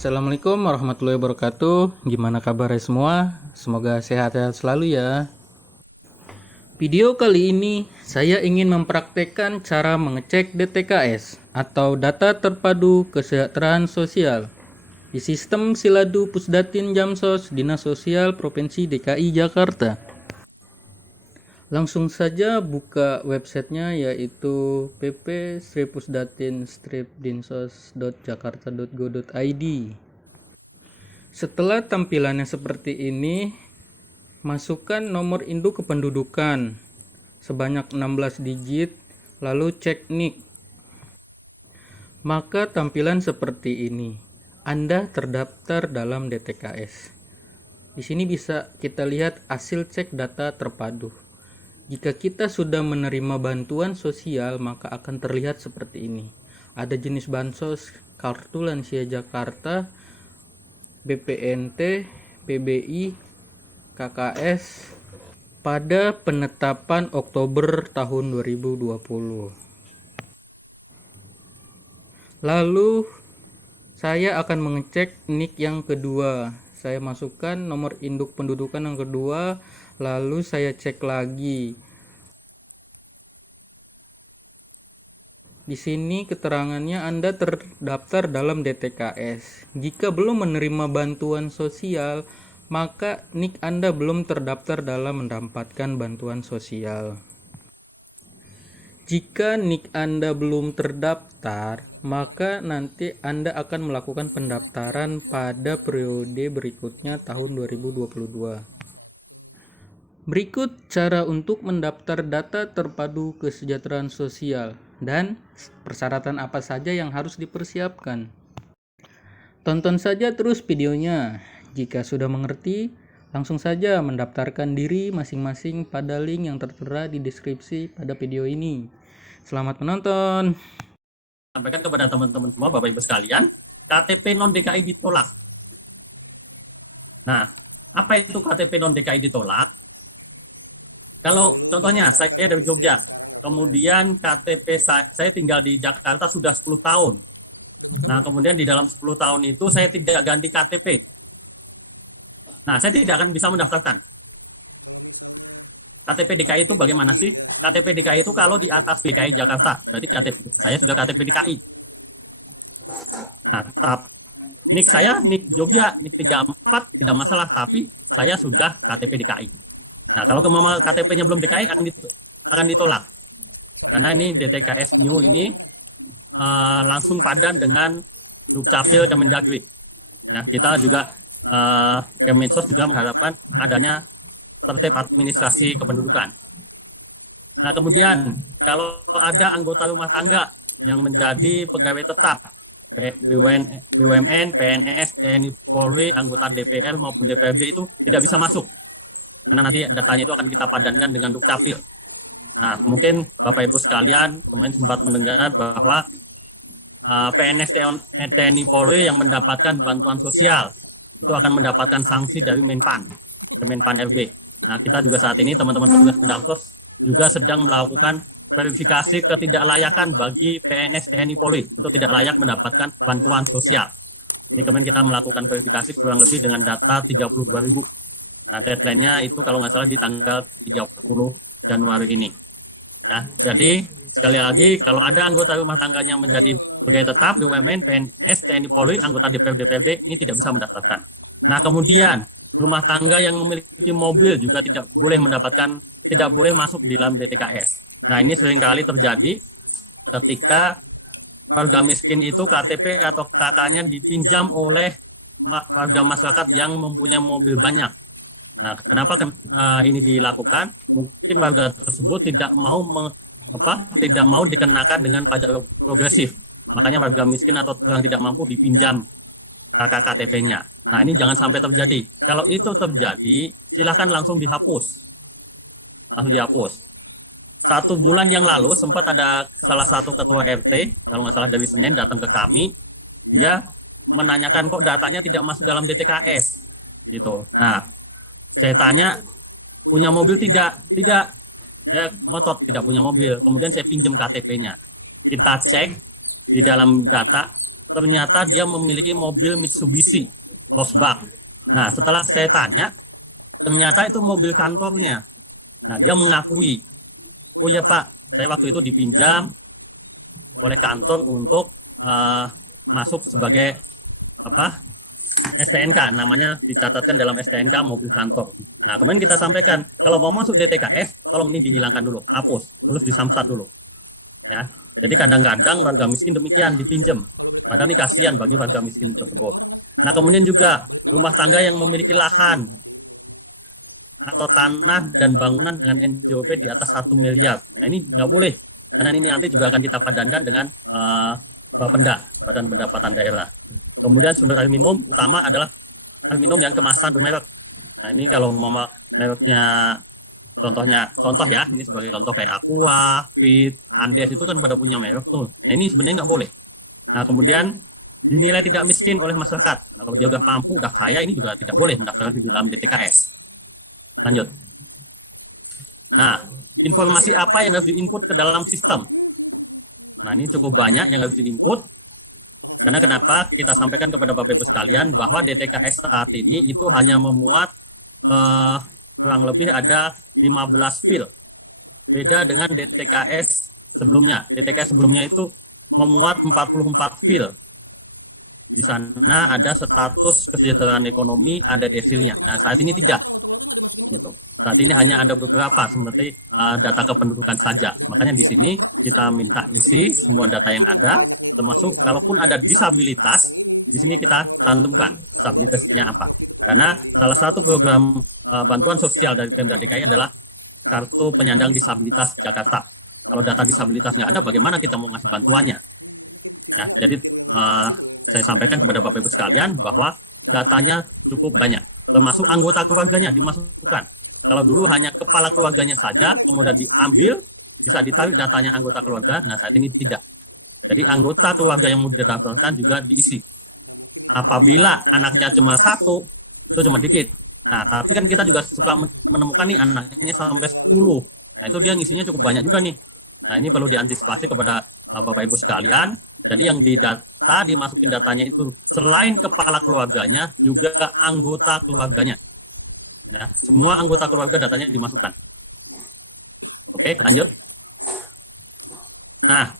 Assalamualaikum warahmatullahi wabarakatuh. Gimana kabarnya semua? Semoga sehat-sehat selalu ya. Video kali ini saya ingin mempraktekkan cara mengecek DTKS atau Data Terpadu Kesejahteraan Sosial di sistem Siladu Pusdatin Jamsos Dinas Sosial Provinsi DKI Jakarta. Langsung saja buka websitenya, yaitu pp-pusdatin-dinsos.jakarta.go.id. Setelah tampilannya seperti ini, masukkan nomor induk kependudukan sebanyak 16 digit, lalu cek NIK. Maka tampilan seperti ini. Anda terdaftar dalam DTKS. Di sini bisa kita lihat hasil cek data terpadu. Jika kita sudah menerima bantuan sosial, maka akan terlihat seperti ini. Ada jenis bansos, Kartu Lansia Jakarta, BPNT, PBI, KKS pada penetapan Oktober tahun 2020. Lalu saya akan mengecek NIK yang kedua. Saya masukkan nomor induk pendudukan yang kedua, lalu saya cek lagi. Di sini keterangannya Anda terdaftar dalam DTKS. Jika belum menerima bantuan sosial, maka NIK Anda belum terdaftar dalam mendapatkan bantuan sosial. Jika NIK Anda belum terdaftar, maka nanti Anda akan melakukan pendaftaran pada periode berikutnya tahun 2022. Berikut cara untuk mendaftar data terpadu kesejahteraan sosial dan persyaratan apa saja yang harus dipersiapkan. Tonton saja terus videonya. Jika sudah mengerti, langsung saja mendaftarkan diri masing-masing pada link yang tertera di deskripsi pada video ini. Selamat menonton. Sampaikan kepada teman-teman semua, Bapak Ibu sekalian, KTP non DKI ditolak. Nah, apa itu KTP non DKI ditolak? Kalau contohnya saya dari Jogja, kemudian KTP saya tinggal di Jakarta sudah 10 tahun. Nah, kemudian di dalam 10 tahun itu saya tidak ganti KTP. Nah, saya tidak akan bisa mendaftarkan. KTP DKI itu bagaimana sih? KTP DKI itu kalau di atas DKI Jakarta, berarti KTP saya sudah KTP DKI. Nah, NIK saya, NIK Jogja, NIK 34 tidak masalah, tapi saya sudah KTP DKI. Nah, kalau kemana KTP-nya belum DKI akan ditolak. Karena ini DTKS New ini langsung padan dengan Dukcapil Kemendagri. Ya, kita juga Kemensos juga mengharapkan adanya tertib administrasi kependudukan. Nah, kemudian kalau ada anggota rumah tangga yang menjadi pegawai tetap BUMN, PNS, TNI Polri, anggota DPR maupun DPRD itu tidak bisa masuk. Karena nanti datanya itu akan kita padankan dengan Dukcapil. Nah, mungkin Bapak Ibu sekalian kemarin sempat mendengar bahwa PNS TNI Polri yang mendapatkan bantuan sosial itu akan mendapatkan sanksi dari Kemenpan RB. Nah, kita juga saat ini teman-teman petugas Pendaksos juga sedang melakukan verifikasi ketidaklayakan bagi PNS TNI Polri untuk tidak layak mendapatkan bantuan sosial. Ini kemarin kita melakukan verifikasi kurang lebih dengan data 32.000. Nah, deadline-nya itu kalau nggak salah di tanggal 30 Januari ini. Ya, jadi sekali lagi kalau ada anggota rumah tangganya menjadi pegawai tetap BUMN, PNS, TNI Polri, anggota DPRD ini tidak bisa mendaftarkan. Nah, kemudian rumah tangga yang memiliki mobil juga tidak boleh masuk di dalam DTKS. Nah, ini seringkali terjadi ketika warga miskin itu KTP atau KK-nya dipinjam oleh warga masyarakat yang mempunyai mobil banyak. Nah, kenapa ini dilakukan? Mungkin warga tersebut tidak mau dikenakan dengan pajak progresif. Makanya warga miskin atau orang tidak mampu dipinjam KK KTP-nya. Nah, ini jangan sampai terjadi. Kalau itu terjadi, silakan langsung dihapus. 1 bulan yang lalu sempat ada salah satu ketua RT, kalau nggak salah dari Senin, datang ke kami, dia menanyakan kok datanya tidak masuk dalam DTKS, gitu. Nah, saya tanya punya mobil tidak, dia ngotot tidak punya mobil. Kemudian saya pinjam KTP-nya, kita cek di dalam data ternyata dia memiliki mobil Mitsubishi Losbach. Nah, setelah saya tanya, ternyata itu mobil kantornya. Nah, dia mengakui, oh ya Pak, saya waktu itu dipinjam oleh kantor untuk masuk sebagai apa STNK, namanya dicatatkan dalam STNK mobil kantor. Nah, kemudian kita sampaikan, kalau mau masuk DTKS, tolong ini dihilangkan dulu, hapus, terus disamsat dulu. Ya, jadi kadang-kadang warga miskin demikian dipinjam. Padahal ini kasihan bagi warga miskin tersebut. Nah, kemudian juga rumah tangga yang memiliki lahan atau tanah dan bangunan dengan NJOP di atas 1 miliar. Nah, ini nggak boleh. Karena ini nanti juga akan kita padankan dengan Bapenda, Badan Pendapatan Daerah. Kemudian sumber air minum utama adalah air minum yang kemasan bermerek. Nah, ini kalau mau mereknya contoh ya, ini sebagai contoh kayak Aqua, Fit, Andes itu kan pada punya merek tuh. Nah, ini sebenarnya nggak boleh. Nah, kemudian dinilai tidak miskin oleh masyarakat. Nah, kalau dia udah mampu, udah kaya, ini juga tidak boleh mendaftarkan di dalam DTKS. Lanjut. Nah, informasi apa yang harus diinput ke dalam sistem? Nah, ini cukup banyak yang harus diinput. Karena kenapa kita sampaikan kepada Bapak Ibu sekalian bahwa DTKS saat ini itu hanya memuat kurang lebih ada 15 fil. Beda dengan DTKS sebelumnya. DTKS sebelumnya itu memuat 44 fil. Di sana ada status kesejahteraan ekonomi, ada desilnya. Nah, saat ini tidak. Gitu. Saat ini hanya ada beberapa seperti data kependudukan saja. Makanya di sini kita minta isi semua data yang ada, termasuk kalaupun ada disabilitas, di sini kita cantumkan disabilitasnya apa. Karena salah satu program bantuan sosial dari Pemda DKI adalah Kartu Penyandang Disabilitas Jakarta. Kalau data disabilitasnya ada, bagaimana kita mau ngasih bantuannya? Ya, jadi saya sampaikan kepada Bapak Ibu sekalian bahwa datanya cukup banyak, termasuk anggota keluarganya dimasukkan. Kalau dulu hanya kepala keluarganya saja, kemudian diambil, bisa ditarik datanya anggota keluarga, nah saat ini tidak. Jadi anggota keluarga yang mau didaftarkan juga diisi. Apabila anaknya cuma satu, itu cuma dikit. Nah, tapi kan kita juga suka menemukan nih anaknya sampai 10. Nah, itu dia ngisinya cukup banyak juga nih. Nah, ini perlu diantisipasi kepada Bapak Ibu sekalian. Jadi yang didata, dimasukin datanya itu selain kepala keluarganya, juga anggota keluarganya. Ya, semua anggota keluarga datanya dimasukkan. Oke, lanjut. Nah,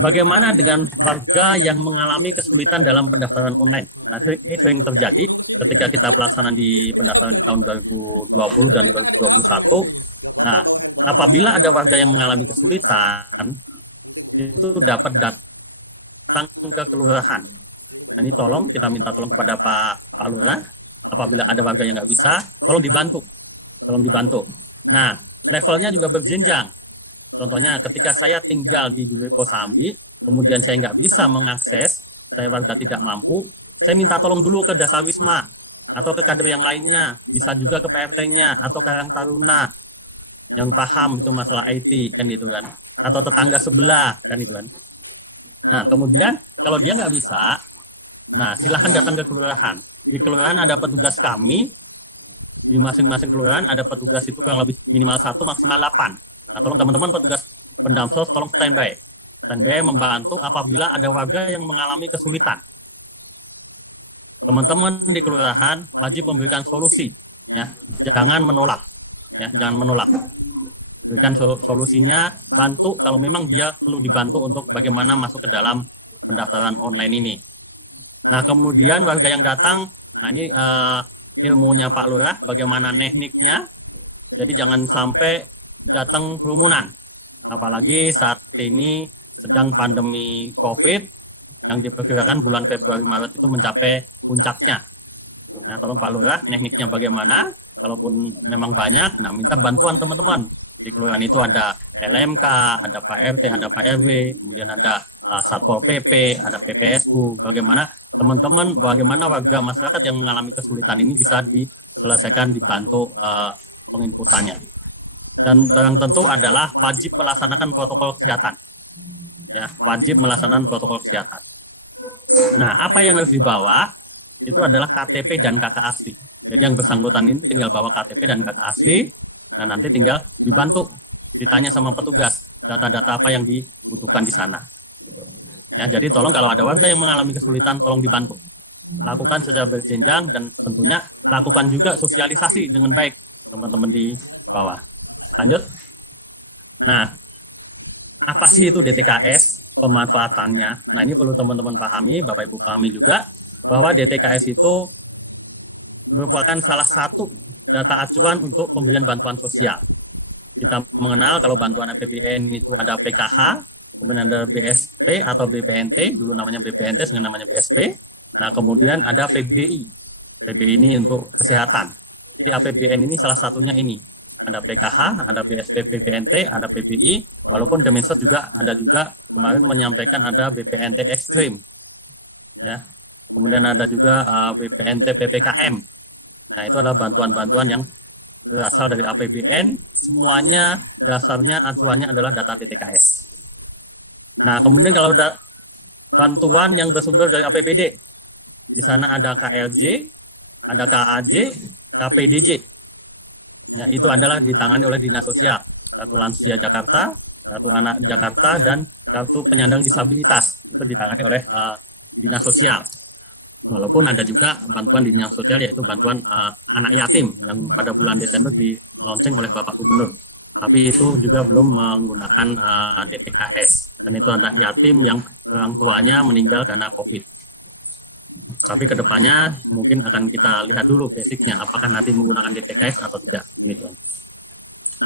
bagaimana dengan warga yang mengalami kesulitan dalam pendaftaran online? Nah, ini sering terjadi ketika kita pelaksanaan di pendaftaran di tahun 2020 dan 2021. Nah, apabila ada warga yang mengalami kesulitan, itu dapat datang ke kelurahan. Nah, ini tolong kita minta tolong kepada Pak Lurah. Apabila ada warga yang nggak bisa, tolong dibantu. Tolong dibantu. Nah, levelnya juga berjenjang. Contohnya ketika saya tinggal di Duri Kosambi, kemudian saya nggak bisa mengakses, saya warga tidak mampu, saya minta tolong dulu ke Dasawisma atau ke kader yang lainnya, bisa juga ke PRT-nya atau Karang Taruna yang paham itu masalah IT kan gitu kan, atau tetangga sebelah kan gitu kan. Nah, kemudian kalau dia nggak bisa, nah silahkan datang ke kelurahan. Di kelurahan ada petugas kami, di masing-masing kelurahan ada petugas itu kurang lebih minimal 1, maksimal 8. Nah, tolong teman-teman petugas pendamsos, tolong standby. Standby membantu apabila ada warga yang mengalami kesulitan. Teman-teman di kelurahan wajib memberikan solusi, ya, jangan menolak, ya, jangan menolak. Berikan solusinya, bantu kalau memang dia perlu dibantu untuk bagaimana masuk ke dalam pendaftaran online ini. Nah, kemudian warga yang datang, nah ini ilmunya Pak Lurah, bagaimana tekniknya. Jadi jangan sampai datang kerumunan. Apalagi saat ini sedang pandemi COVID, yang diperkirakan bulan Februari Maret itu mencapai puncaknya. Nah, tolong Pak Lurah, tekniknya bagaimana? Kalaupun memang banyak, nah minta bantuan teman-teman. Di kelurahan itu ada LMK, ada Pak RT, ada Pak RW, kemudian ada Satpol PP, ada PPSU. Bagaimana teman-teman, bagaimana warga masyarakat yang mengalami kesulitan ini bisa diselesaikan, dibantu penginputannya. Dan yang tentu adalah wajib melaksanakan protokol kesehatan. Ya, wajib melaksanakan protokol kesehatan. Nah, apa yang harus dibawa? Itu adalah KTP dan KK asli. Jadi yang bersangkutan ini tinggal bawa KTP dan KK asli, dan nanti tinggal dibantu, ditanya sama petugas, data-data apa yang dibutuhkan di sana. Gitu. Ya, jadi tolong kalau ada warga yang mengalami kesulitan, tolong dibantu. Lakukan secara berjenjang dan tentunya lakukan juga sosialisasi dengan baik teman-teman di bawah. Lanjut. Nah, apa sih itu DTKS? Pemanfaatannya. Nah, ini perlu teman-teman pahami, Bapak Ibu pahami juga, bahwa DTKS itu merupakan salah satu data acuan untuk pemberian bantuan sosial. Kita mengenal kalau bantuan APBN itu ada PKH, kemudian ada BSP atau BPNT, dulu namanya BPNT, sekarang namanya BSP. Nah, kemudian ada PBI. PBI ini untuk kesehatan. Jadi APBN ini salah satunya ini. Ada PKH, ada BSP, BPNT, ada PBI, walaupun Kemensos juga ada juga kemarin menyampaikan ada BPNT ekstrim. Ya. Kemudian ada juga BPNT PPKM. Nah, itu adalah bantuan-bantuan yang berasal dari APBN, semuanya dasarnya acuannya adalah data DTKS. Nah, kemudian kalau ada bantuan yang bersumber dari APBD, di sana ada KLJ, ada KAJ, KPDJ. Ya, itu adalah ditangani oleh Dinas Sosial, Kartu Lansia Jakarta, Kartu Anak Jakarta, dan Kartu Penyandang Disabilitas. Itu ditangani oleh Dinas Sosial. Walaupun ada juga bantuan di dinas sosial, yaitu bantuan anak yatim yang pada bulan Desember dilaunching oleh Bapak Gubernur. Tapi itu juga belum menggunakan DTKS. Dan itu anak yatim yang orang tuanya meninggal karena COVID. Tapi kedepannya mungkin akan kita lihat dulu basicnya, apakah nanti menggunakan DTKS atau tidak. Gitu.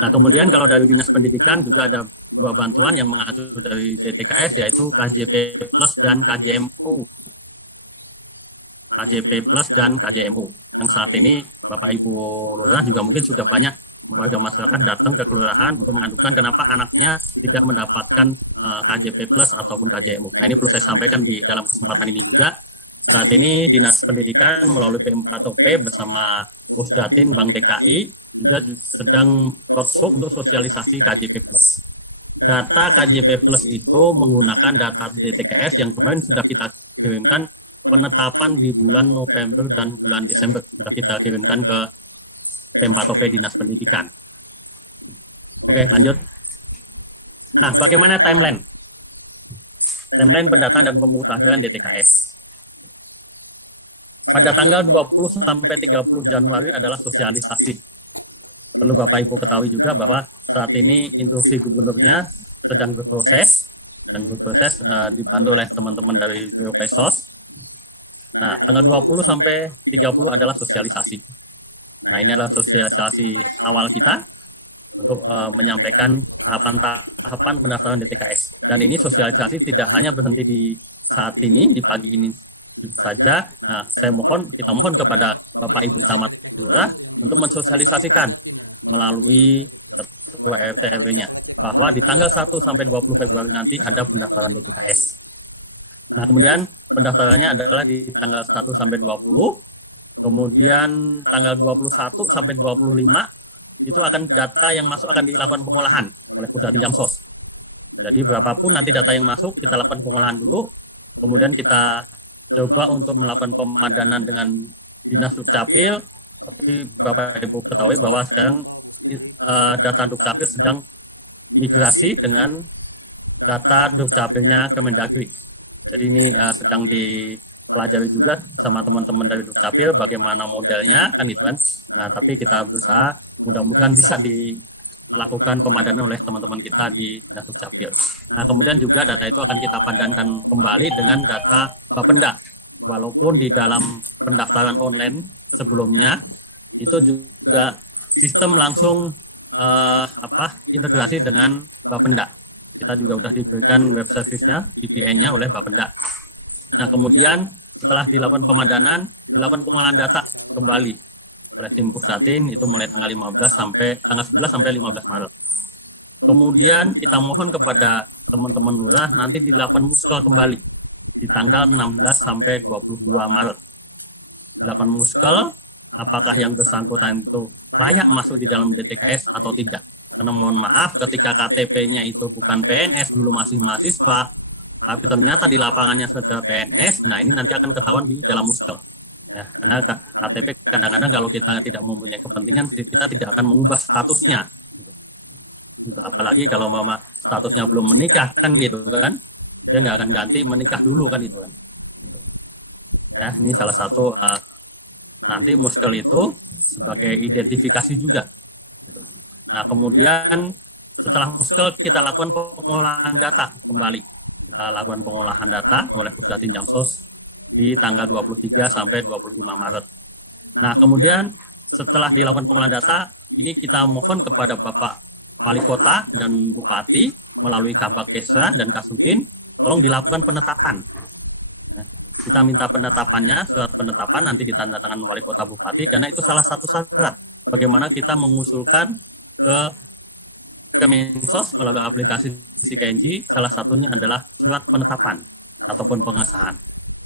Nah, kemudian kalau dari Dinas Pendidikan juga ada dua bantuan yang mengacu dari DTKS, yaitu KJP Plus dan KJMU. KJP Plus dan KJMU. Yang saat ini Bapak Ibu Lurah juga mungkin sudah banyak warga masyarakat datang ke kelurahan untuk mengadukan kenapa anaknya tidak mendapatkan KJP Plus ataupun KJMU. Nah, ini perlu saya sampaikan di dalam kesempatan ini juga. Saat ini Dinas Pendidikan melalui PM4OP bersama Pusdatin Bank DKI juga sedang roadshow untuk sosialisasi KJP Plus. Data KJP Plus itu menggunakan data DTKS yang kemarin sudah kita kirimkan, penetapan di bulan November dan bulan Desember sudah kita kirimkan ke PM4OP Dinas Pendidikan. Oke, lanjut. Nah, bagaimana timeline? Timeline pendataan dan pemutahiran DTKS. Pada tanggal 20 sampai 30 Januari adalah sosialisasi. Perlu Bapak Ibu ketahui juga bahwa saat ini instruksi gubernurnya sedang berproses dan berproses dibantu oleh teman-teman dari Biro Pesos. Nah, tanggal 20 sampai 30 adalah sosialisasi. Nah, ini adalah sosialisasi awal kita untuk menyampaikan tahapan pendaftaran DTKS. Dan ini sosialisasi tidak hanya berhenti di saat ini, di pagi ini saja. Nah, kita mohon kepada Bapak Ibu Camat Lurah untuk mensosialisasikan melalui Ketua RT RW-nya bahwa di tanggal 1 sampai 20 Februari nanti ada pendaftaran DTKS. Nah, kemudian pendaftarannya adalah di tanggal 1 sampai 20, kemudian tanggal 21 sampai 25 itu akan data yang masuk akan dilakukan pengolahan oleh Pusdatin Jamsos. Jadi berapapun nanti data yang masuk kita lakukan pengolahan dulu, kemudian kita coba untuk melakukan pemadanan dengan Dinas Dukcapil. Tapi Bapak Ibu ketahui bahwa sekarang data Dukcapil sedang migrasi dengan data Dukcapilnya Kemendagri. Jadi ini sedang dipelajari juga sama teman-teman dari Dukcapil bagaimana modelnya kan itu kan. Nah, tapi kita berusaha mudah-mudahan bisa dilakukan pemadanan oleh teman-teman kita di Dinas Dukcapil. Nah, kemudian juga data itu akan kita padankan kembali dengan data Bapenda. Walaupun di dalam pendaftaran online sebelumnya itu juga sistem langsung integrasi dengan Bapenda. Kita juga sudah diberikan web service-nya, VPN-nya oleh Bapenda. Nah, kemudian setelah dilakukan pemadanan, dilakukan pengolahan data kembali oleh tim Pusdatin itu mulai tanggal 11 sampai 15 Maret. Kemudian kita mohon kepada teman-teman lurah nanti dilakukan muskel kembali di tanggal 16 sampai 22 Maret. Dilakukan muskel, apakah yang bersangkutan itu layak masuk di dalam DTKS atau tidak. Karena mohon maaf ketika KTP-nya itu bukan PNS, dulu masih mahasiswa, tapi ternyata di lapangannya sudah PNS, nah ini nanti akan ketahuan di dalam muskel. Ya, karena KTP kadang-kadang kalau kita tidak mempunyai kepentingan, kita tidak akan mengubah statusnya. Gitu. Apalagi kalau mama statusnya belum menikah, kan gitu kan. dia nggak akan ganti menikah dulu kan itu kan. Ya, ini salah satu nanti muskel itu sebagai identifikasi juga. Nah, kemudian setelah muskel kita lakukan pengolahan data kembali. Kita lakukan pengolahan data oleh Pusdatin Jamsos di tanggal 23 sampai 25 Maret. Nah, kemudian setelah dilakukan pengolahan data, ini kita mohon kepada Bapak Wali Kota dan Bupati melalui Kabak Kesra dan Kasudin, tolong dilakukan penetapan. Nah, kita minta penetapannya, surat penetapan nanti ditandatangan Wali Kota Bupati, karena itu salah satu syarat bagaimana kita mengusulkan ke Kemensos melalui aplikasi CKNG, salah satunya adalah surat penetapan ataupun pengesahan.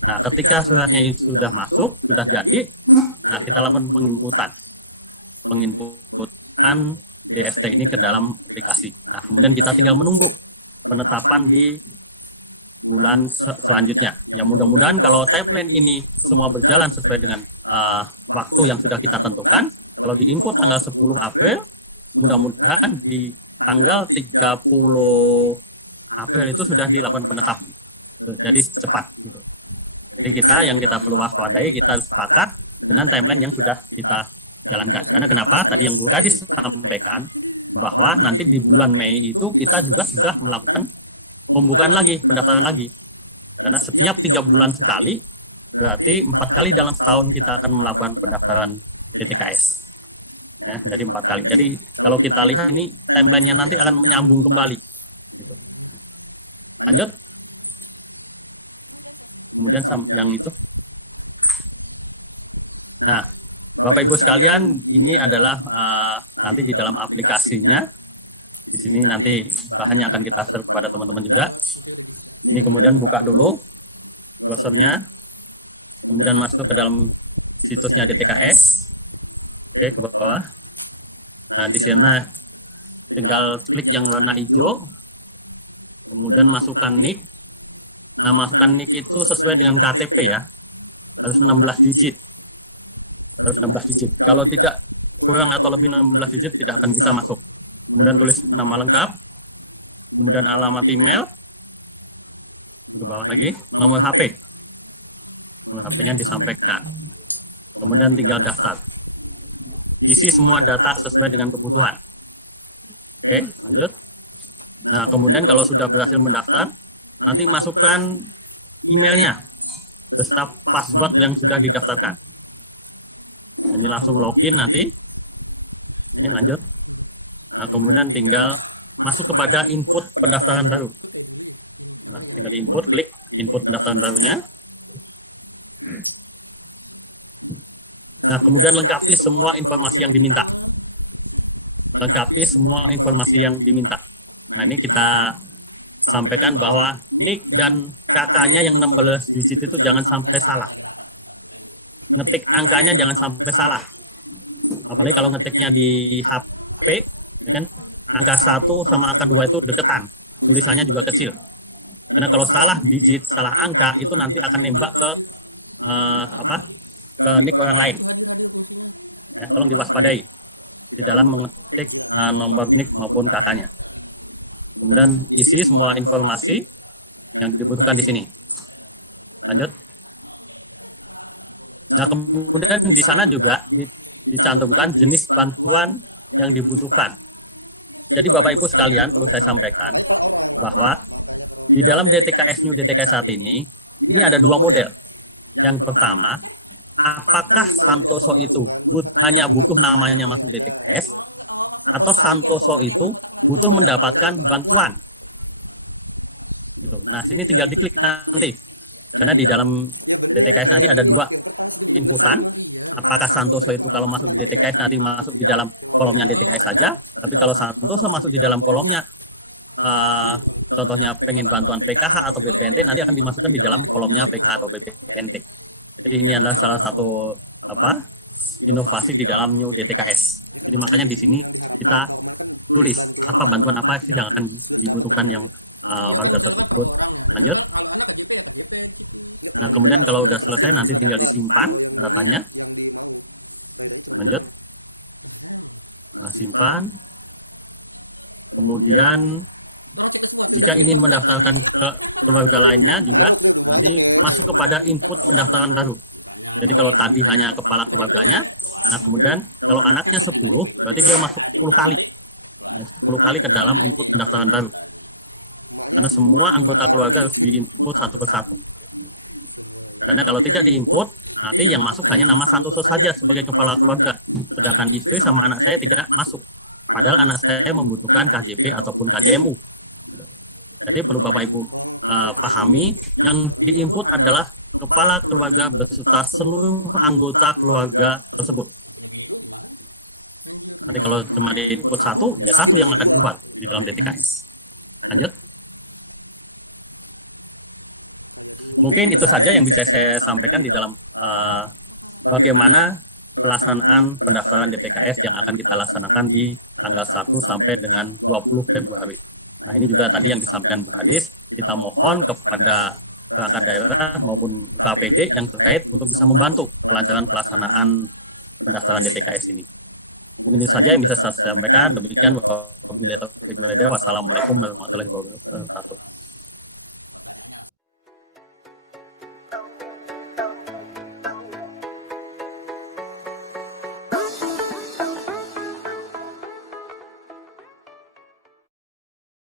Nah, ketika suratnya itu sudah masuk, sudah jadi, nah kita lakukan penginputan DST ini ke dalam aplikasi. Nah, kemudian kita tinggal menunggu penetapan di bulan selanjutnya. Ya, mudah-mudahan kalau timeline ini semua berjalan sesuai dengan waktu yang sudah kita tentukan, kalau diinput tanggal 10 April, mudah-mudahan di tanggal 30 April itu sudah dilakukan penetapan. Jadi cepat gitu. Jadi yang kita perlu waspadai, kita sepakat dengan timeline yang sudah kita jalankan. Karena kenapa? Tadi yang Bu Kadis sampaikan bahwa nanti di bulan Mei itu kita juga sudah melakukan pembukaan lagi, pendaftaran lagi. Karena setiap 3 bulan sekali, berarti 4 kali dalam setahun kita akan melakukan pendaftaran DTKS. Ya, dari 4 kali. Jadi kalau kita lihat ini timeline-nya nanti akan menyambung kembali. Gitu. Lanjut. Kemudian yang itu. Nah, Bapak Ibu sekalian, ini adalah nanti di dalam aplikasinya. Di sini nanti bahannya akan kita share kepada teman-teman juga. Ini kemudian buka dulu browsernya. Kemudian masuk ke dalam situsnya DTKS. Oke, ke bawah. Nah, di sana tinggal klik yang warna hijau. Kemudian masukkan NIK. Nah, masukkan NIK itu sesuai dengan KTP ya. Harus 16 digit. Harus 16 digit. Kalau tidak kurang atau lebih 16 digit tidak akan bisa masuk. Kemudian tulis nama lengkap. Kemudian alamat email. Ke bawah lagi. Nomor HP. Nomor HP-nya disampaikan. Kemudian tinggal daftar. Isi semua data sesuai dengan kebutuhan. Oke, lanjut. Nah, kemudian kalau sudah berhasil mendaftar, nanti masukkan emailnya beserta password yang sudah didaftarkan. Ini langsung login nanti. Ini lanjut. Nah, kemudian tinggal masuk kepada input pendaftaran baru. Nah, tinggal di input, klik input pendaftaran barunya. Nah, kemudian lengkapi semua informasi yang diminta. Lengkapi semua informasi yang diminta. Nah, ini kita sampaikan bahwa NIK dan kakaknya yang 16 digit itu jangan sampai salah. Ngetik angkanya jangan sampai salah. Apalagi kalau ngetiknya di HP, ya kan, angka 1 sama angka 2 itu deketan. Tulisannya juga kecil. Karena kalau salah digit, salah angka, itu nanti akan nembak ke ke NIK orang lain. Ya, tolong diwaspadai di dalam mengetik nomor NIK maupun kakaknya. Kemudian isi semua informasi yang dibutuhkan di sini. Lanjut. Nah, kemudian di sana juga dicantumkan jenis bantuan yang dibutuhkan. Jadi Bapak Ibu sekalian, perlu saya sampaikan bahwa di dalam DTKS New DTKS saat ini ada 2 model. Yang pertama, apakah Santoso itu hanya butuh namanya masuk DTKS, atau Santoso itu butuh mendapatkan bantuan. Gitu. Nah, sini tinggal diklik nanti. Karena di dalam DTKS nanti ada 2 inputan. Apakah Santoso itu kalau masuk di DTKS nanti masuk di dalam kolomnya DTKS saja, tapi kalau Santoso masuk di dalam kolomnya, contohnya pengen bantuan PKH atau BPNT, nanti akan dimasukkan di dalam kolomnya PKH atau BPNT. Jadi ini adalah salah satu inovasi di dalam New DTKS. Jadi makanya di sini kita tulis apa bantuan apa sih yang akan dibutuhkan yang warga tersebut. Lanjut. Nah, kemudian kalau udah selesai nanti tinggal disimpan datanya. Lanjut. Nah, simpan. Kemudian jika ingin mendaftarkan ke keluarga lainnya juga nanti masuk kepada input pendaftaran baru. Jadi kalau tadi hanya kepala keluarganya, nah kemudian kalau anaknya 10, berarti dia masuk 10 kali. Ya, 10 kali ke dalam input pendaftaran baru. Karena semua anggota keluarga harus diinput satu persatu. Karena kalau tidak diinput, nanti yang masuk hanya nama Santoso saja sebagai kepala keluarga. Sedangkan istri sama anak saya tidak masuk. Padahal anak saya membutuhkan KJP ataupun KJMU. Jadi perlu Bapak Ibu pahami, yang diinput adalah kepala keluarga beserta seluruh anggota keluarga tersebut. Nanti kalau cuma diinput satu, ya satu yang akan keluar di dalam DTKS. Lanjut. Mungkin itu saja yang bisa saya sampaikan di dalam bagaimana pelaksanaan pendaftaran DTKS yang akan kita laksanakan di tanggal 1 sampai dengan 20 Februari. Nah, ini juga tadi yang disampaikan Bu Kadis, kita mohon kepada perangkat daerah maupun UKPD yang terkait untuk bisa membantu kelancaran pelaksanaan pendaftaran DTKS ini. Mungkin itu saja yang bisa saya sampaikan. Demikian, wassalamualaikum warahmatullahi wabarakatuh.